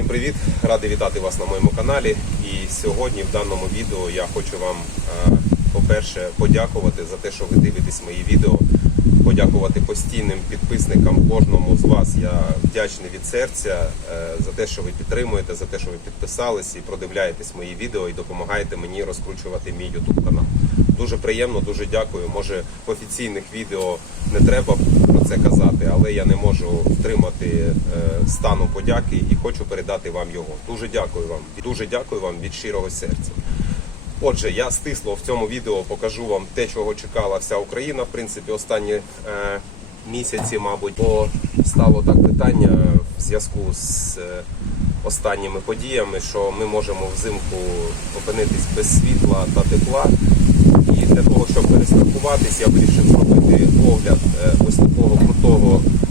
Всім привіт! Радий вітати вас на моєму каналі. І сьогодні в даному відео я хочу вам, е, по-перше, подякувати за те, що ви дивитесь мої відео. Подякувати постійним підписникам кожному з вас. Я вдячний від серця е, за те, що ви підтримуєте, за те, що ви підписались і продивляєтесь мої відео і допомагаєте мені розкручувати мій YouTube канал. Дуже приємно, дуже дякую. Може в офіційних відео не треба про це казати, але я не можу втримати е, стану подяки і хочу передати вам його. Дуже дякую вам. Дуже дякую вам від щирого серця. Отже, я стисло в цьому відео покажу вам те, чого чекала вся Україна. В принципі, останні е, місяці, мабуть, бо стало так питання в зв'язку з е, останніми подіями, що ми можемо взимку опинитись без світла та тепла. І для того, щоб перестрахуватись, я вирішив зробити огляд е, ось такого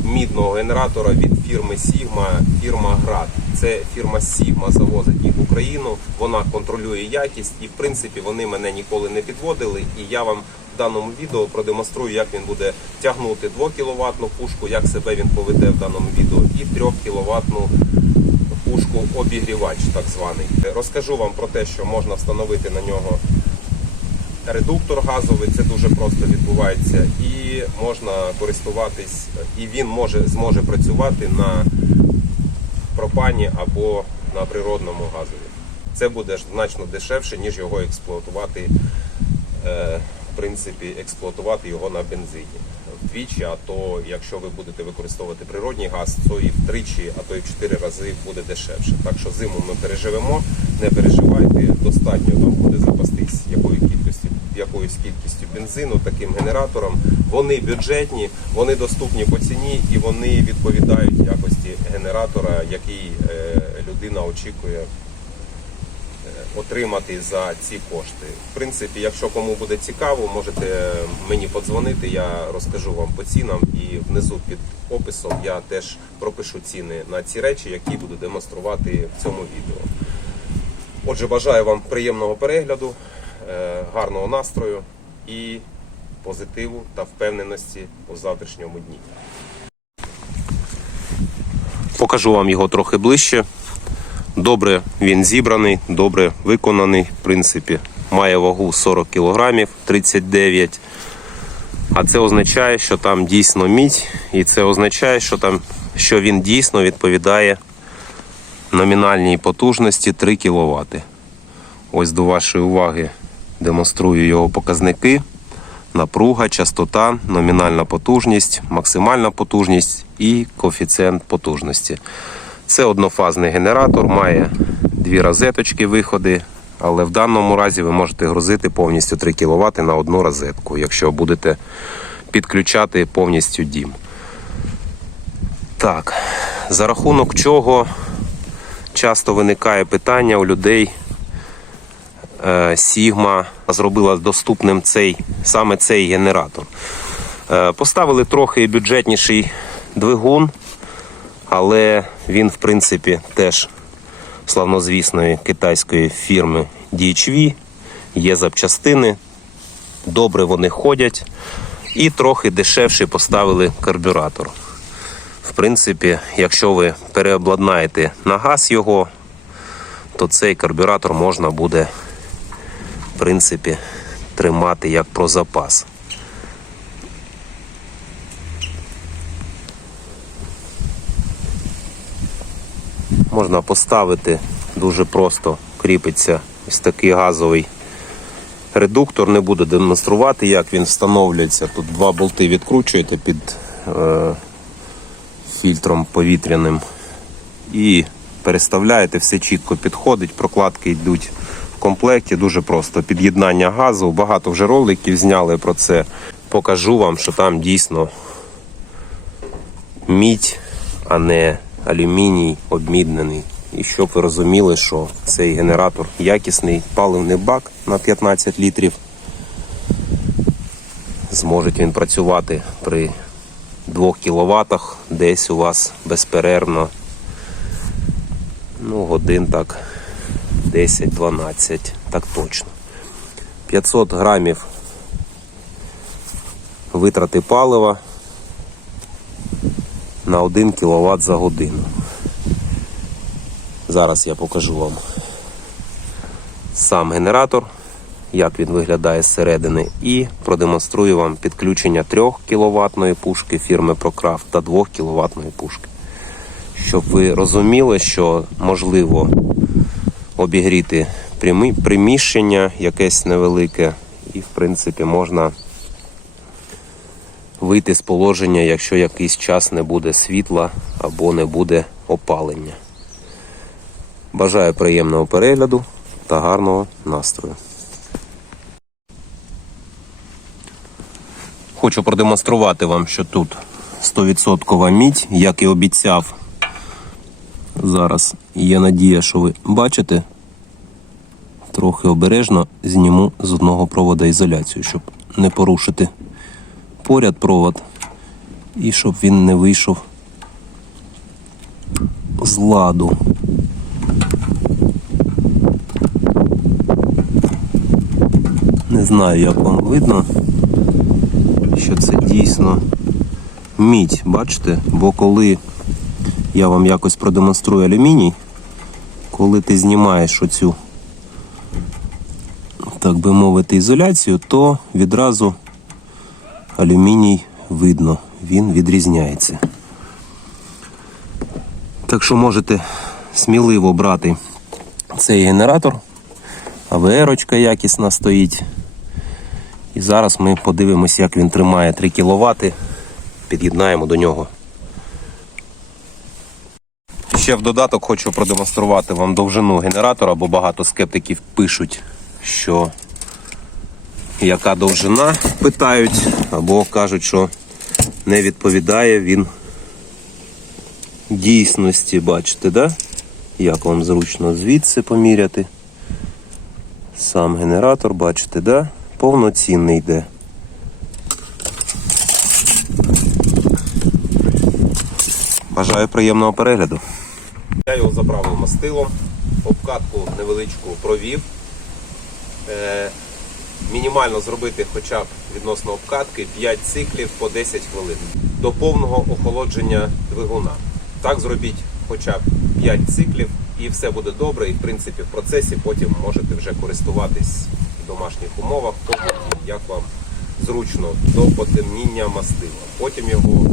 мідного генератора від фірми Sigma, фірма Град. Це фірма Sigma завозить їх в Україну. Вона контролює якість, і в принципі вони мене ніколи не підводили. І я вам в даному відео продемонструю, як він буде тягнути 2 кВт пушку, як себе він поведе в даному відео, і 3 кВт пушку обігрівач, так званий. Розкажу вам про те, що можна встановити на нього редуктор газовий, це дуже просто відбувається, і можна користуватись, і він може зможе працювати на пропані або на природному газові. Це буде значно дешевше, ніж його експлуатувати, е, в принципі, експлуатувати його на бензині. Вдвічі, а то якщо ви будете використовувати природній газ, то і втричі, а то і в чотири рази буде дешевше. Так що зиму ми переживемо, не переживайте, достатньо там буде запастись якою кількістю, якоюсь кількістю бензину, таким генератором. Вони бюджетні, вони доступні по ціні і вони відповідають якості генератора, який е, людина очікує отримати за ці кошти. В принципі, якщо кому буде цікаво, можете мені подзвонити, я розкажу вам по цінам і внизу під описом я теж пропишу ціни на ці речі, які буду демонструвати в цьому відео. Отже, бажаю вам приємного перегляду, е, гарного настрою і позитиву та впевненості у завтрашньому дні. Покажу вам його трохи ближче. Добре він зібраний, добре виконаний. В принципі, має вагу 40 кг, 39 А це означає, що там дійсно мідь, і це означає, що там що він дійсно відповідає номінальній потужності 3 кВт. Ось до вашої уваги демонструю його показники. Напруга, частота, номінальна потужність, максимальна потужність і коефіцієнт потужності. Це однофазний генератор, має дві розеточки виходи, але в даному разі ви можете грузити повністю 3 кВт на одну розетку, якщо будете підключати повністю дім. Так, за рахунок чого часто виникає питання у людей. Сігма зробила доступним цей, саме цей генератор. Е, Поставили трохи бюджетніший двигун, але він, в принципі, теж славнозвісної китайської фірми DHV. Є запчастини, добре вони ходять. І трохи дешевший поставили карбюратор. В принципі, якщо ви переобладнаєте на газ його, то цей карбюратор можна буде принципі, тримати як про запас. Можна поставити дуже просто кріпиться ось такий газовий редуктор. Не буду демонструвати, як він встановлюється. Тут два болти відкручуєте під е, фільтром повітряним і переставляєте, все чітко підходить, прокладки йдуть комплекті. Дуже просто під'єднання газу. Багато вже роликів зняли про це. Покажу вам, що там дійсно мідь, а не алюміній обміднений. І щоб ви розуміли, що цей генератор якісний паливний бак на 15 літрів. Зможе він працювати при 2 кВт десь у вас безперервно. Ну, годин так 10-12, так точно. 500 грамів витрати палива на 1 кВт за годину. Зараз я покажу вам сам генератор, як він виглядає зсередини, і продемонструю вам підключення 3 кВт пушки фірми ProCraft та 2 кВт пушки. Щоб ви розуміли, що можливо обігріти приміщення якесь невелике, і в принципі можна вийти з положення, якщо якийсь час не буде світла або не буде опалення. Бажаю приємного перегляду та гарного настрою. Хочу продемонструвати вам, що тут 100% мідь, як і обіцяв. Зараз є надія, що ви бачите. Трохи обережно зніму з одного провода ізоляцію, щоб не порушити поряд провод і щоб він не вийшов з ладу. Не знаю, як вам видно, що це дійсно мідь, бачите? Бо коли я вам якось продемонструю алюміній, коли ти знімаєш оцю, так би мовити, ізоляцію, то відразу алюміній видно, він відрізняється. Так що можете сміливо брати цей генератор. АВР-очка якісна стоїть. І зараз ми подивимося, як він тримає 3 кВт. Під'єднаємо до нього. Ще в додаток хочу продемонструвати вам довжину генератора, бо багато скептиків пишуть, що яка довжина питають, або кажуть, що не відповідає він дійсності, бачите, да? Як вам зручно звідси поміряти. Сам генератор, бачите, да? Повноцінний йде. Бажаю приємного перегляду. Я його заправив мастилом, обкатку невеличку провів. Е, мінімально зробити хоча б відносно обкатки 5 циклів по 10 хвилин до повного охолодження двигуна. Так зробіть хоча б 5 циклів і все буде добре. І в принципі в процесі потім можете вже користуватись в домашніх умовах, як вам зручно до потемніння мастила. Потім його.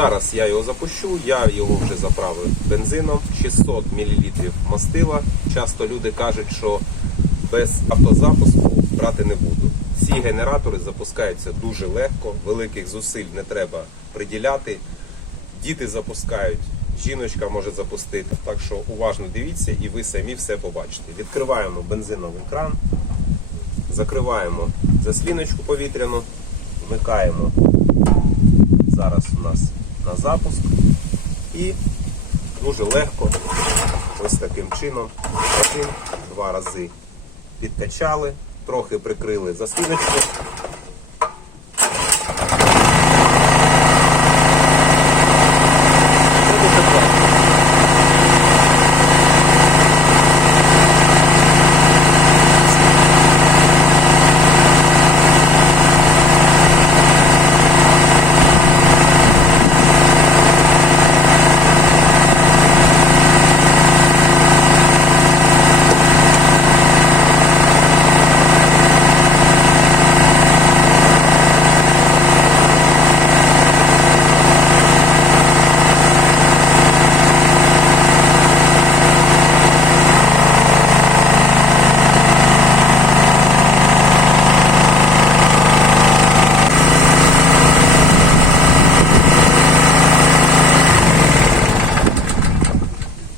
Зараз я його запущу, я його вже заправив бензином, 600 мл мастила. Часто люди кажуть, що без автозапуску брати не буду. Ці генератори запускаються дуже легко, великих зусиль не треба приділяти. Діти запускають, жіночка може запустити. Так що уважно дивіться і ви самі все побачите. Відкриваємо бензиновий кран, закриваємо засліночку повітряну, вмикаємо зараз у нас на запуск і дуже легко ось таким чином один-два рази підкачали, трохи прикрили засліночку. Це дуже класно.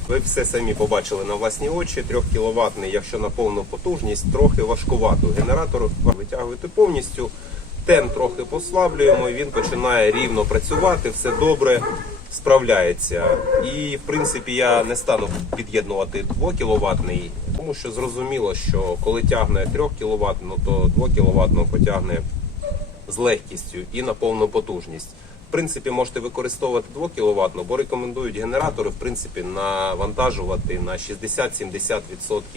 Ви все самі побачили на власні очі. 3 кВт, якщо на повну потужність, трохи важкувато. Генератор витягуєте повністю, тем трохи послаблюємо, і він починає рівно працювати, все добре справляється. І в принципі я не стану під'єднувати 2 кВт, тому що зрозуміло, що коли тягне 3 кВт, то 2 кВт потягне з легкістю і на повну потужність. Принципі, можете використовувати 2 кВт, бо рекомендують генератори в принципі навантажувати на 60-70%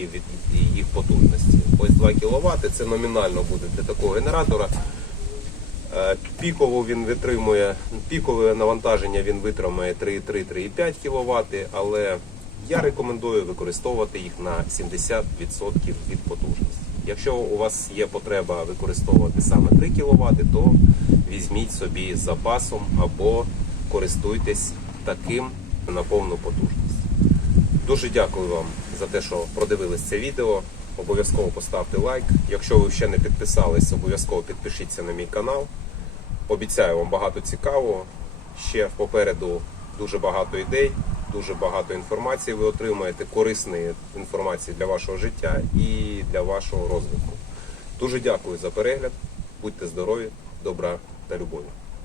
від їх потужності. Ось 2 кВт це номінально буде для такого генератора. Е, Пікову він витримує, пікове навантаження він витримує 3,3-3,5 кВт, але я рекомендую використовувати їх на 70% від потужності. Якщо у вас є потреба використовувати саме 3 кВт, то візьміть собі з запасом або користуйтесь таким на повну потужність. Дуже дякую вам за те, що продивились це відео. Обов'язково поставте лайк. Якщо ви ще не підписались, обов'язково підпишіться на мій канал. Обіцяю вам багато цікавого. Ще попереду дуже багато ідей, дуже багато інформації ви отримаєте, корисної інформації для вашого життя і для вашого розвитку. Дуже дякую за перегляд. Будьте здорові, добра та любові.